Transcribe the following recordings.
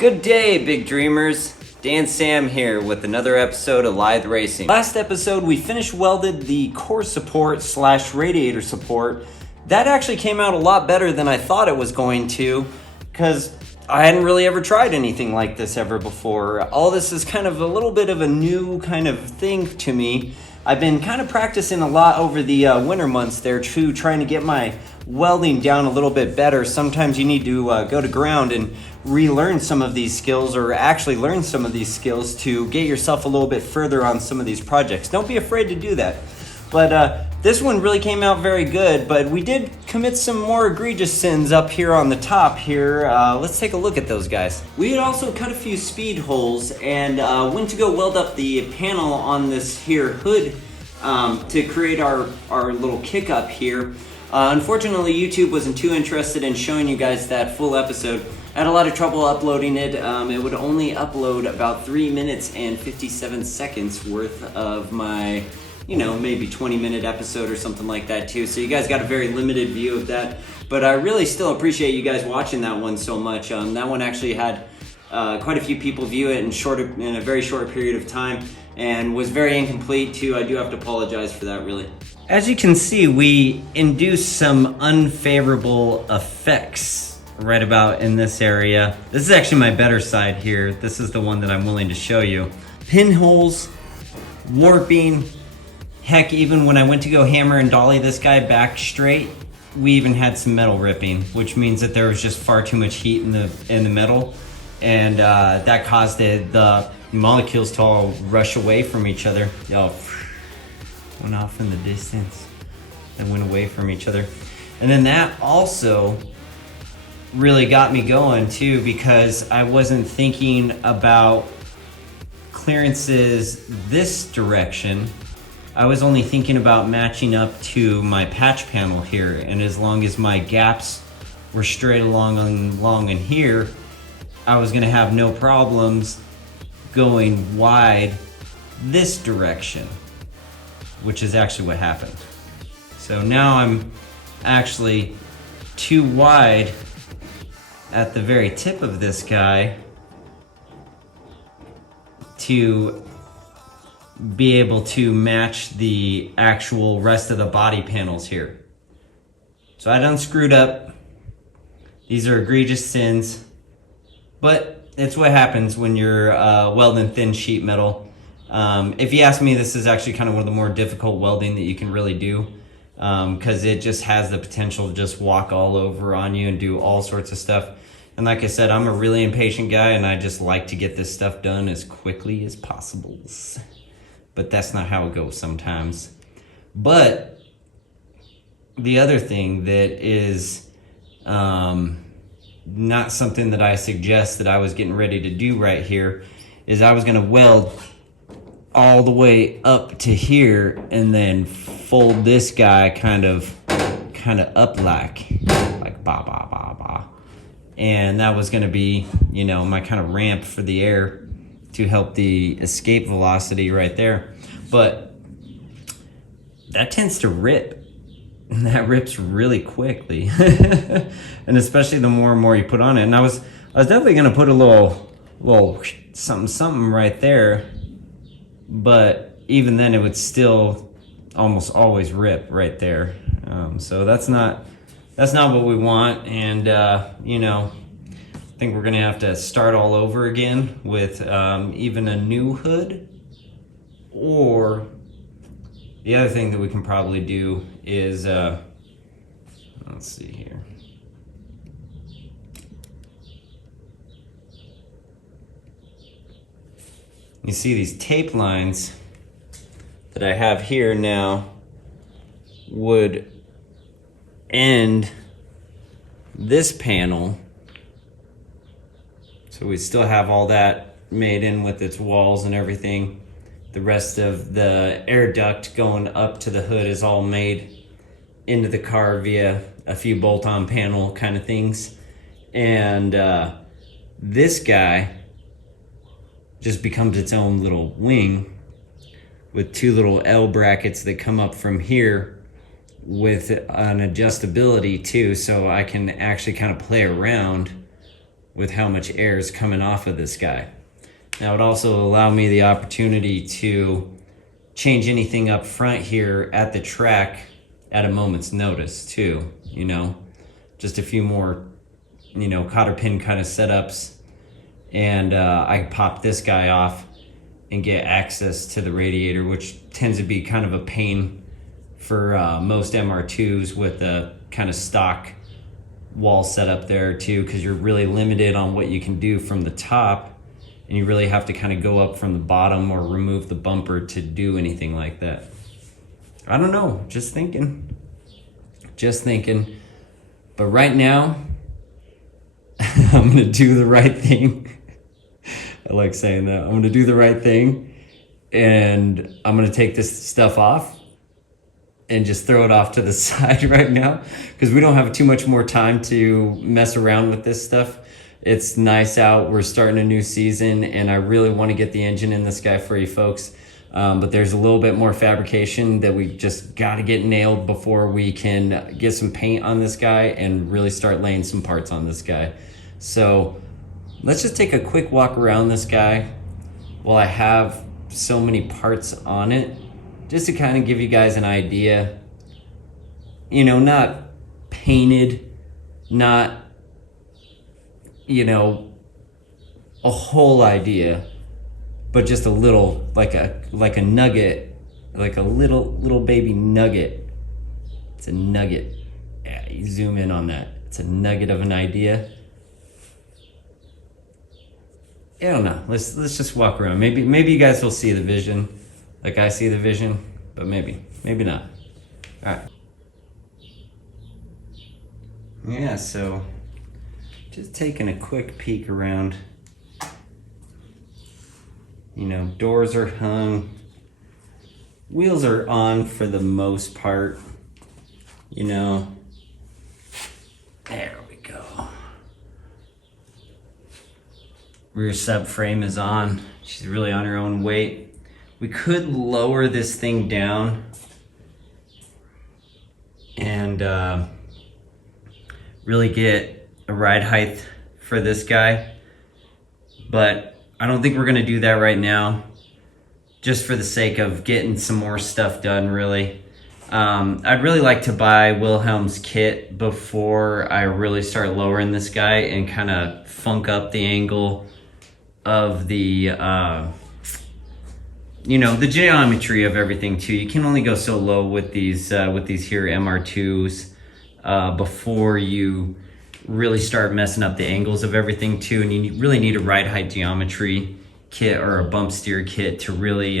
Good day, big dreamers. Dan Sam here with another episode of Lithe Racing. Last episode, we finished welded the core support / radiator support. That actually came out a lot better than I thought it was going to, because I hadn't really ever tried anything like this ever before. All this is kind of a little bit of a new kind of thing to me. I've been kind of practicing a lot over the winter months there too, trying to get my welding down a little bit better. Sometimes you need to go to ground and relearn some of these skills, or actually learn some of these skills to get yourself a little bit further on some of these projects. Don't be afraid to do that. But this one really came out very good, but we did commit some more egregious sins up here on the top here. Let's take a look at those guys. We had also cut a few speed holes and went to go weld up the panel on this here hood to create our little kick up here. Unfortunately, YouTube wasn't too interested in showing you guys that full episode. I had a lot of trouble uploading it. It would only upload about 3 minutes and 57 seconds worth of my, maybe 20-minute episode or something like that too. So you guys got a very limited view of that. But I really still appreciate you guys watching that one so much. That one actually had quite a few people view it in a very short period of time, and was very incomplete too. I do have to apologize for that, really. As you can see, we induced some unfavorable effects right about in this area. This is actually my better side here. This is the one that I'm willing to show you. Pinholes, warping, heck, even when I went to go hammer and dolly this guy back straight, we even had some metal ripping, which means that there was just far too much heat in the metal, and that caused the molecules to all rush away from each other. Y'all went off in the distance and went away from each other. And then that also really got me going too, because I wasn't thinking about clearances this direction. I was only thinking about matching up to my patch panel here, and as long as my gaps were straight along in here, I was gonna have no problems going wide this direction, which is actually what happened. So now I'm actually too wide at the very tip of this guy to be able to match the actual rest of the body panels here. So I done screwed up. These are egregious sins, but it's what happens when you're welding thin sheet metal. If you ask me, this is actually kind of one of the more difficult welding that you can really do, because it just has the potential to just walk all over on you and do all sorts of stuff. And like I said, I'm a really impatient guy, and I just like to get this stuff done as quickly as possible. But that's not how it goes sometimes. But the other thing that is not something that I suggest that I was getting ready to do right here is I was going to weld all the way up to here and then fold this guy kind of up like ba ba ba ba. And that was going to be, my kind of ramp for the air to help the escape velocity right there. But that tends to rip, and that rips really quickly. And especially the more and more you put on it. And I was definitely going to put a little something right there, but even then it would still almost always rip right there. So that's not what we want. And I think we're gonna have to start all over again with even a new hood. Or the other thing that we can probably do is let's see here. You see these tape lines that I have here now would end this panel. So we still have all that made in with its walls and everything. The rest of the air duct going up to the hood is all made into the car via a few bolt-on panel kind of things. And this guy just becomes its own little wing with two little L brackets that come up from here with an adjustability too, so I can actually kind of play around with how much air is coming off of this guy. Now it also allowed me the opportunity to change anything up front here at the track at a moment's notice too, you know, just a few more, you know, cotter pin kind of setups, and I pop this guy off and get access to the radiator, which tends to be kind of a pain for most MR2s with the kind of stock wall setup there too, because you're really limited on what you can do from the top, and you really have to kind of go up from the bottom or remove the bumper to do anything like that. I don't know, just thinking. But right now, I'm gonna do the right thing. I like saying that. I'm gonna do the right thing, and I'm gonna take this stuff off and just throw it off to the side right now, because we don't have too much more time to mess around with this stuff. It's nice out, we're starting a new season, and I really want to get the engine in this guy for you folks. But there's a little bit more fabrication that we just got to get nailed before we can get some paint on this guy and really start laying some parts on this guy. So let's just take a quick walk around this guy while I have so many parts on it, just to kind of give you guys an idea. You know, not painted, not, you know, a whole idea, but just a little, like a nugget, like a little baby nugget. It's a nugget. Yeah, you zoom in on that. It's a nugget of an idea. I don't know. Let's just walk around. Maybe you guys will see the vision, like I see the vision, but maybe not. All right. Yeah. So, just taking a quick peek around. You know, doors are hung, wheels are on for the most part, you know. There we go. Rear subframe is on. She's really on her own weight. We could lower this thing down and really get a ride height for this guy, but I don't think we're gonna do that right now, just for the sake of getting some more stuff done, really. I'd really like to buy Wilhelm's kit before I really start lowering this guy and kind of funk up the angle of the, you know, the geometry of everything too. You can only go so low with these here MR2s before you really start messing up the angles of everything too, and you really need a ride height geometry kit or a bump steer kit to really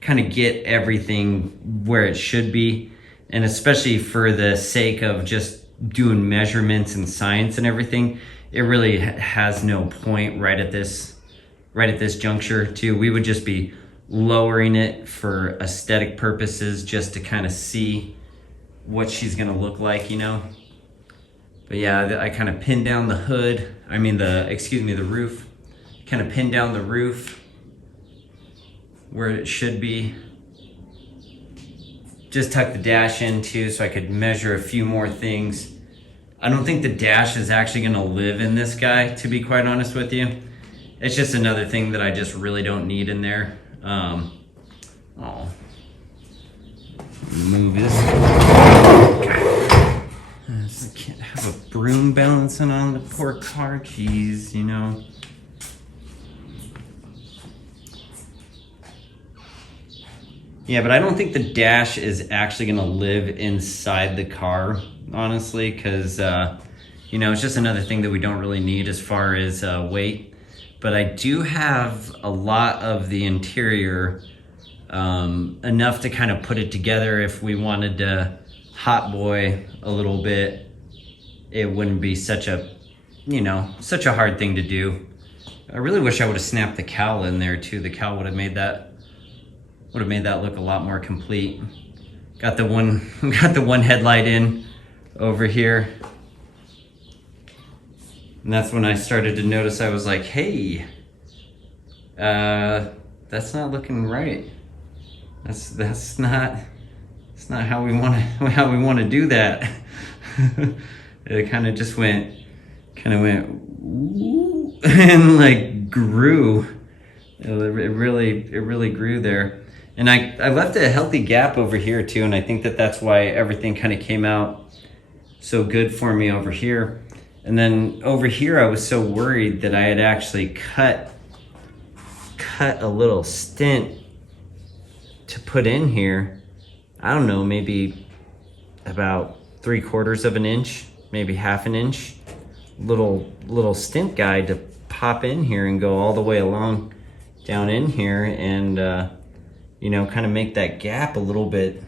kind of get everything where it should be. And especially for the sake of just doing measurements and science and everything, it really has no point right at this juncture too. We would just be lowering it for aesthetic purposes, just to kind of see what she's gonna look like, you know. But yeah, I kind of pinned down the hood. I mean the roof. Kind of pinned down the roof where it should be. Just tucked the dash in too, so I could measure a few more things. I don't think the dash is actually gonna live in this guy, to be quite honest with you. It's just another thing that I just really don't need in there. Move this. I can't have a broom balancing on the poor car keys, you know. Yeah, but I don't think the dash is actually gonna live inside the car, honestly, because, you know, it's just another thing that we don't really need as far as weight. But I do have a lot of the interior, enough to kind of put it together. If we wanted to hot boy a little bit, it wouldn't be such a, you know, such a hard thing to do. I really wish I would have snapped the cowl in there too. The cowl would have made that look a lot more complete. Got the one headlight in over here. And that's when I started to notice, I was like, hey, that's not looking right. That's not how we want to do that. It kind of just went kind of went ooh, and like grew. It really grew there. And I left a healthy gap over here too, and I think that that's why everything kind of came out so good for me over here. And then over here, I was so worried that I had actually cut a little stint to put in here. I don't know, maybe about 3/4 of an inch, maybe half an inch, little stint guide to pop in here and go all the way along down in here, and you know, kind of make that gap a little bit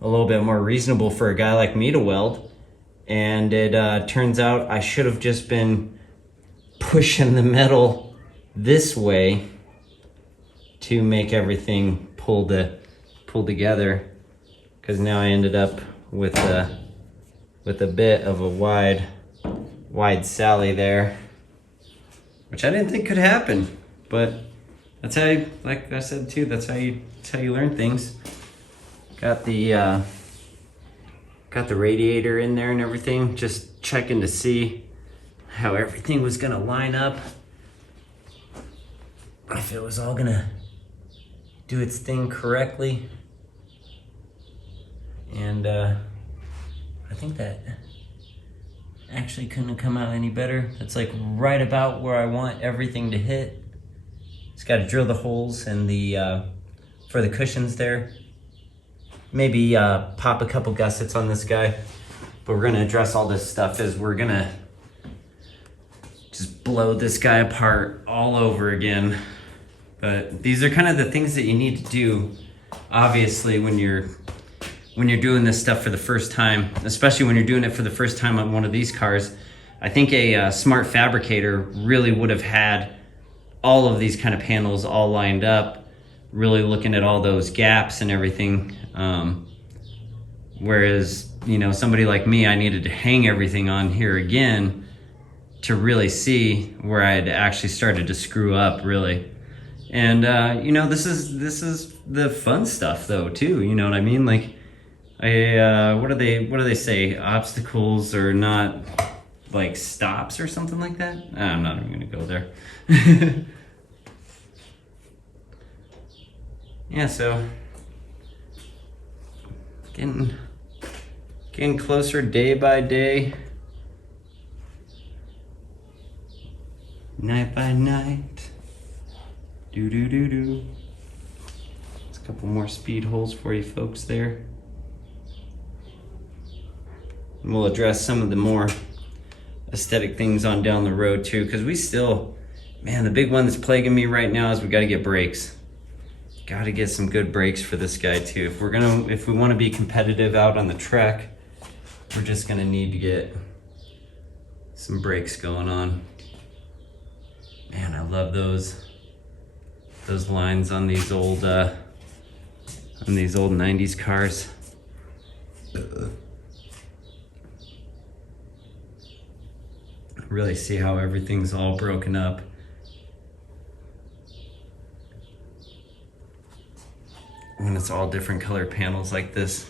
more reasonable for a guy like me to weld. And it turns out I should have just been pushing the metal this way to make everything pull together, because now I ended up with a bit of a wide Sally there, which I didn't think could happen. But that's how you, like I said too, that's how you learn things. Got the radiator in there and everything, just checking to see how everything was gonna line up, if it was all gonna do its thing correctly. And I think that actually couldn't have come out any better. That's like right about where I want everything to hit. Just got to drill the holes and the for the cushions there. Maybe pop a couple gussets on this guy. But we're gonna address all this stuff as we're gonna just blow this guy apart all over again. But these are kind of the things that you need to do, obviously, when you're doing this stuff for the first time, especially when you're doing it for the first time on one of these cars. I think a smart fabricator really would have had all of these kind of panels all lined up, really looking at all those gaps and everything. Whereas, you know, somebody like me, I needed to hang everything on here again to really see where I had actually started to screw up, really. And you know, this is the fun stuff though too, you know what I mean? Like, what do they say? Obstacles are not like stops or something like that? I'm not even gonna go there. Yeah, so getting closer day by day, night by night. Do. There's a couple more speed holes for you folks there. And we'll address some of the more aesthetic things on down the road too, because we still, man, the big one that's plaguing me right now is we got to get brakes. Got to get some good brakes for this guy too. If we want to be competitive out on the track, we're just gonna need to get some brakes going on. Man, I love those lines on these old 90s cars. Really see how everything's all broken up. When it's all different color panels like this.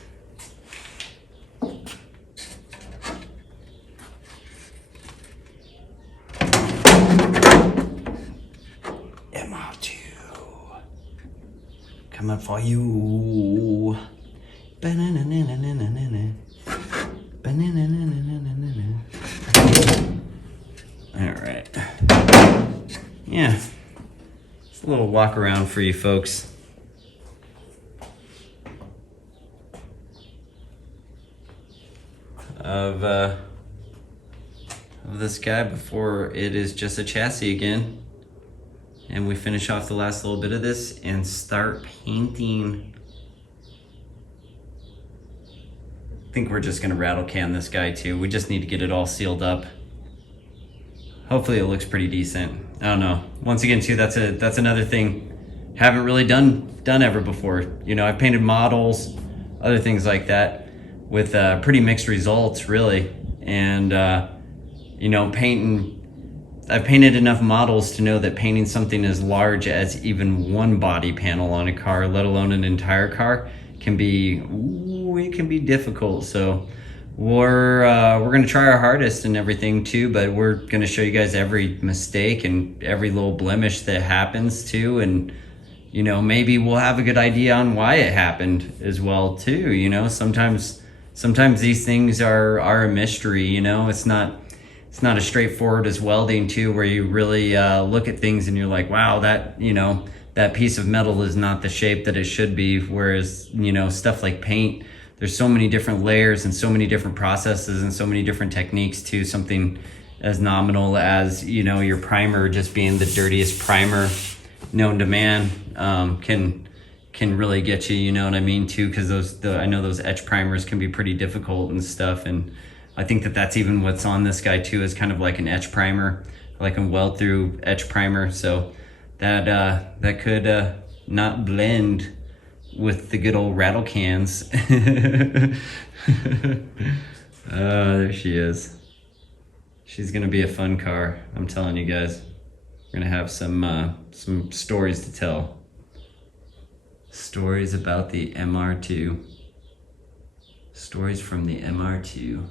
MR2 coming for you. All right. Yeah, it's a little walk around for you folks. Of this guy before it is just a chassis again, and we finish off the last little bit of this and start painting. I think we're just gonna rattle can this guy too. We just need to get it all sealed up. Hopefully it looks pretty decent. I don't know. Once again too, that's another thing haven't really done ever before. You know, I've painted models, other things like that, with pretty mixed results, really. And you know, I've painted enough models to know that painting something as large as even one body panel on a car, let alone an entire car, can be, it can be difficult. So we're gonna try our hardest and everything too, but we're gonna show you guys every mistake and every little blemish that happens too, and you know, maybe we'll have a good idea on why it happened as well too. You know, sometimes these things are a mystery. You know, it's not as straightforward as welding too, where you really look at things and you're like, wow, that, you know, that piece of metal is not the shape that it should be. Whereas, you know, stuff like paint, there's so many different layers and so many different processes and so many different techniques to something as nominal as, you know, your primer just being the dirtiest primer known to man, can really get you, you know what I mean, too, because I know those etch primers can be pretty difficult and stuff, and I think that's even what's on this guy too, is kind of like an etch primer, like a weld through etch primer, so that could not blend with the good old rattle cans. There she is. She's gonna be a fun car, I'm telling you guys. We're gonna have some stories to tell. Stories about the MR2. Stories from the MR2.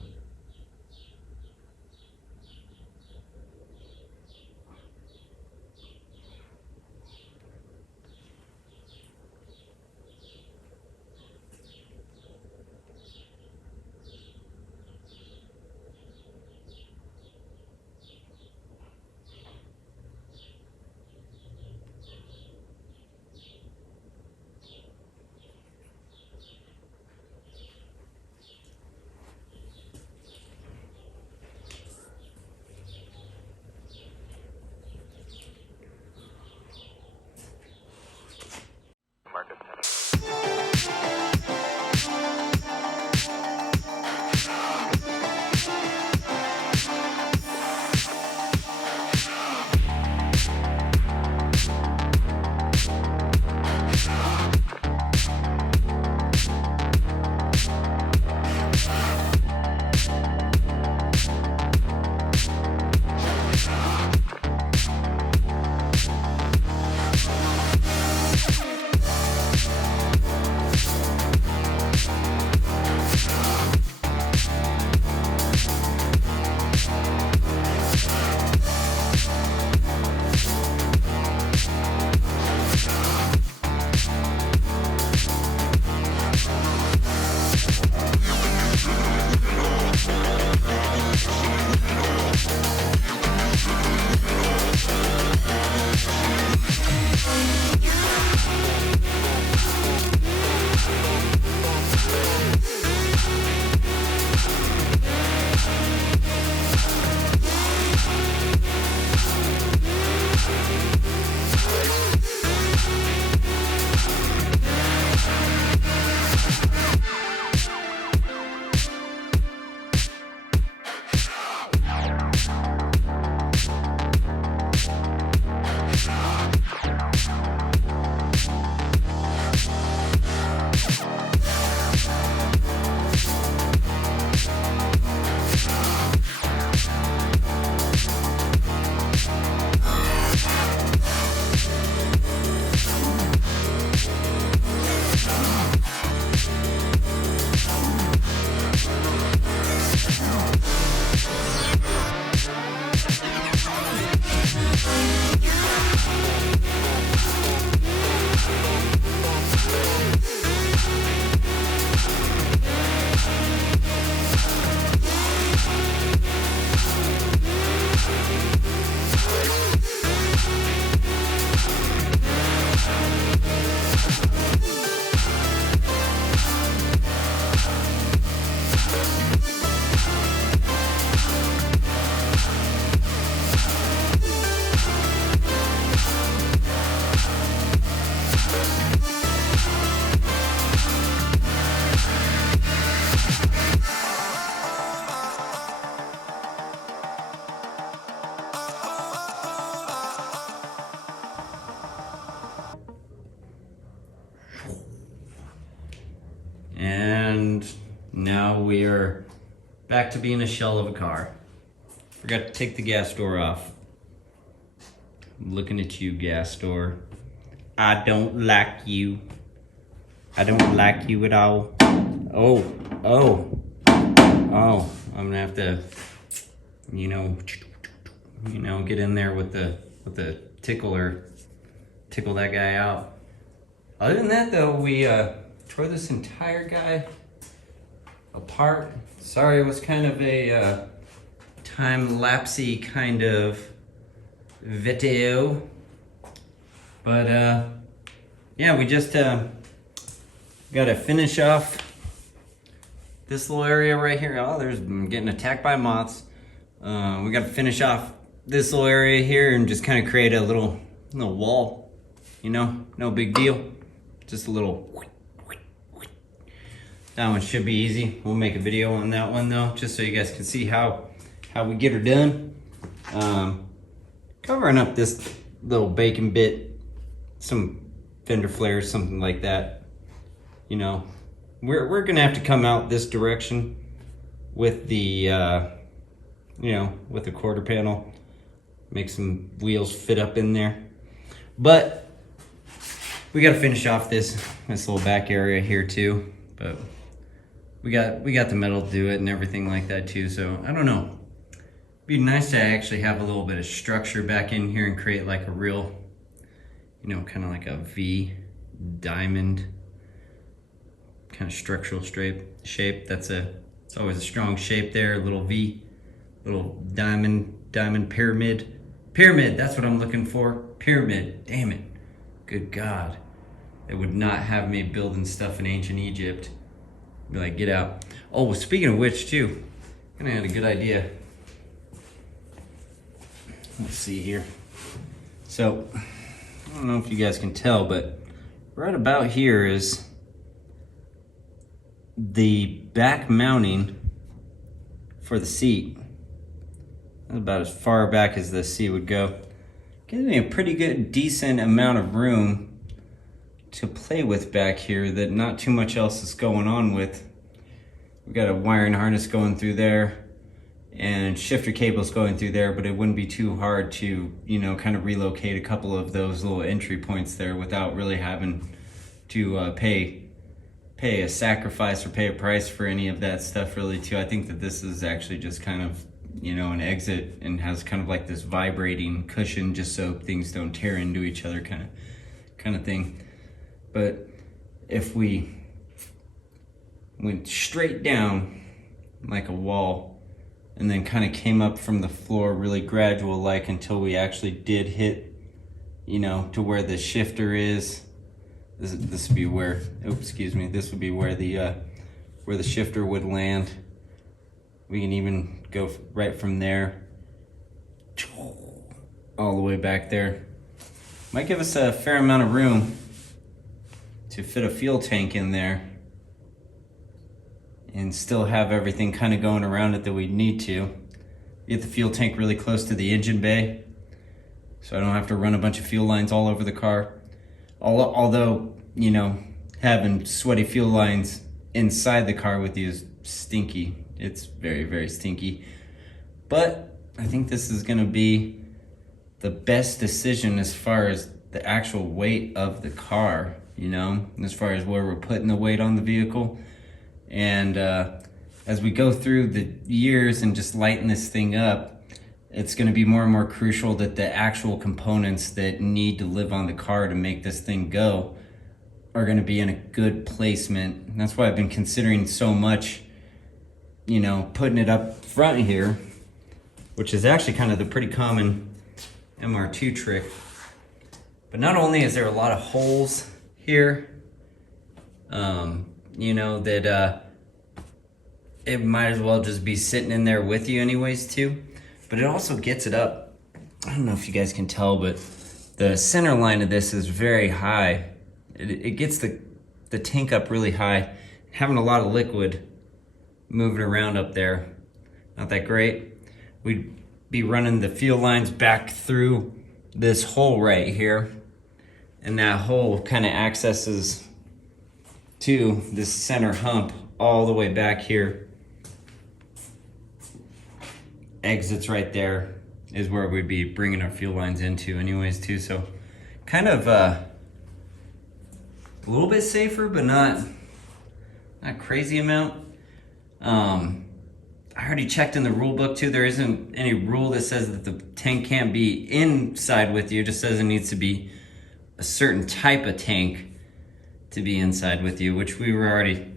And now we are back to being a shell of a car. Forgot to take the gas door off. I'm looking at you, gas door. I don't like you. I don't like you at all. Oh, I'm gonna have to, get in there with the tickler, tickle that guy out. Other than that though, we tore this entire guy apart. Sorry, it was kind of a time-lapsey kind of video, but yeah, we just got to finish off this little area right here. Oh, I'm getting attacked by moths. We got to finish off this little area here and just kind of create a little wall, no big deal, just a little. That one should be easy. We'll make a video on that one though, just so you guys can see how we get her done. Covering up this little bacon bit, some fender flares, something like that. We're gonna have to come out this direction with the with the quarter panel, make some wheels fit up in there. But we gotta finish off this little back area here too. But we got the metal to do it and everything like that too. So I don't know. It'd be nice to actually have a little bit of structure back in here and create like a real, kind of like a V diamond kind of structural shape. It's always a strong shape there. A little V, little diamond pyramid. That's what I'm looking for. Pyramid. Damn it. Good God. They would not have me building stuff in ancient Egypt. Be like, get out. Oh, well, speaking of which too, I had a good idea. Let's see here. So, I don't know if you guys can tell, but right about here is the back mounting for the seat. That's about as far back as the seat would go. Gives me a pretty good, decent amount of room to play with back here that not too much else is going on with. We've got a wiring harness going through there and shifter cables going through there, but it wouldn't be too hard to, kind of relocate a couple of those little entry points there without really having to pay a sacrifice or pay a price for any of that stuff really too. I think that this is actually just kind of, an exit and has kind of like this vibrating cushion just so things don't tear into each other kind of thing. But if we went straight down like a wall and then kind of came up from the floor really gradual like until we actually did hit, to where the shifter is. This would be where, this would be where the shifter would land. We can even go right from there all the way back there. Might give us a fair amount of room to fit a fuel tank in there and still have everything kind of going around it that we need to. Get the fuel tank really close to the engine bay so I don't have to run a bunch of fuel lines all over the car. Although, having sweaty fuel lines inside the car with you is stinky. It's very, very stinky. But I think this is gonna be the best decision as far as the actual weight of the car, as far as where we're putting the weight on the vehicle. And as we go through the years and just lighten this thing up, it's gonna be more and more crucial that the actual components that need to live on the car to make this thing go are gonna be in a good placement. And that's why I've been considering so much, putting it up front here, which is actually kind of the pretty common MR2 trick. But not only is there a lot of holes here, that it might as well just be sitting in there with you anyways too. But it also gets it up. I don't know if you guys can tell, but the center line of this is very high. It gets the tank up really high. Having a lot of liquid moving around up there, not that great. We'd be running the fuel lines back through this hole right here, and that hole kind of accesses to this center hump all the way back here. Exits right there is where we'd be bringing our fuel lines into anyways too. So kind of a little bit safer, but not crazy amount. I already checked in the rule book too. There isn't any rule that says that the tank can't be inside with you. It just says it needs to be a certain type of tank to be inside with you, which we were already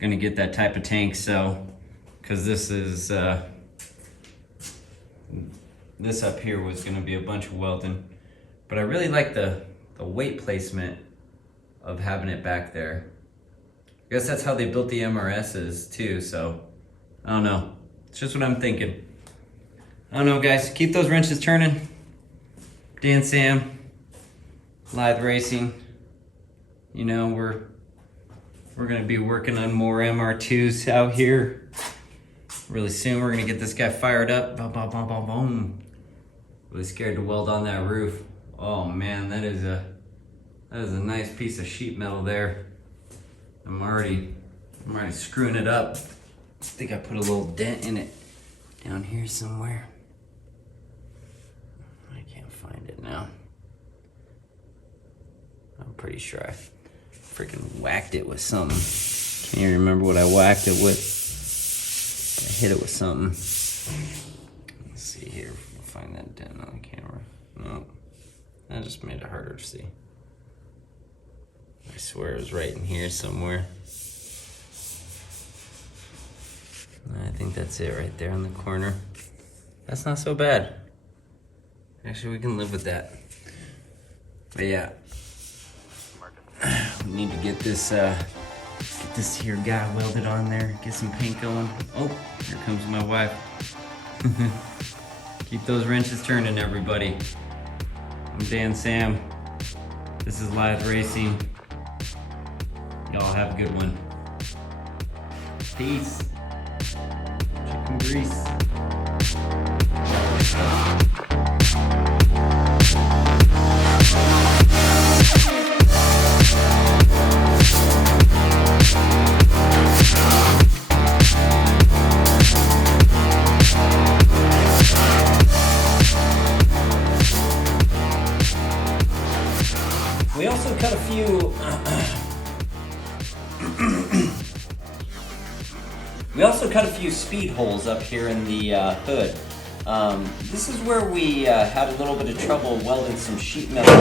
gonna get that type of tank. So, because this is, this up here was gonna be a bunch of welding. But I really like the weight placement of having it back there. I guess that's how they built the MRSs too, so I don't know. It's just what I'm thinking. I don't know, guys. Keep those wrenches turning. Dan Sam, Lithe Racing. You know, we're gonna be working on more MR2s out here really soon. We're gonna get this guy fired up. Boom, boom, boom, boom, boom. Really scared to weld on that roof. Oh man, that is a nice piece of sheet metal there. I'm already screwing it up. I think I put a little dent in it down here somewhere. I can't find it now. I'm pretty sure I freaking whacked it with something. Can't even remember what I whacked it with. I hit it with something. Let's see here if we can find that dent on the camera. No, that just made it harder to see. I swear it was right in here somewhere. I think that's it right there on the corner. That's not so bad. Actually, we can live with that. But yeah, we need to get this here guy welded on there. Get some paint going. Oh, here comes my wife. Keep those wrenches turning, everybody. I'm Dan Sam. This is Lithe Racing. Y'all have a good one. Peace. Chicken grease. We also cut a few we also cut a few speed holes up here in the hood. This is where we had a little bit of trouble welding some sheet metal.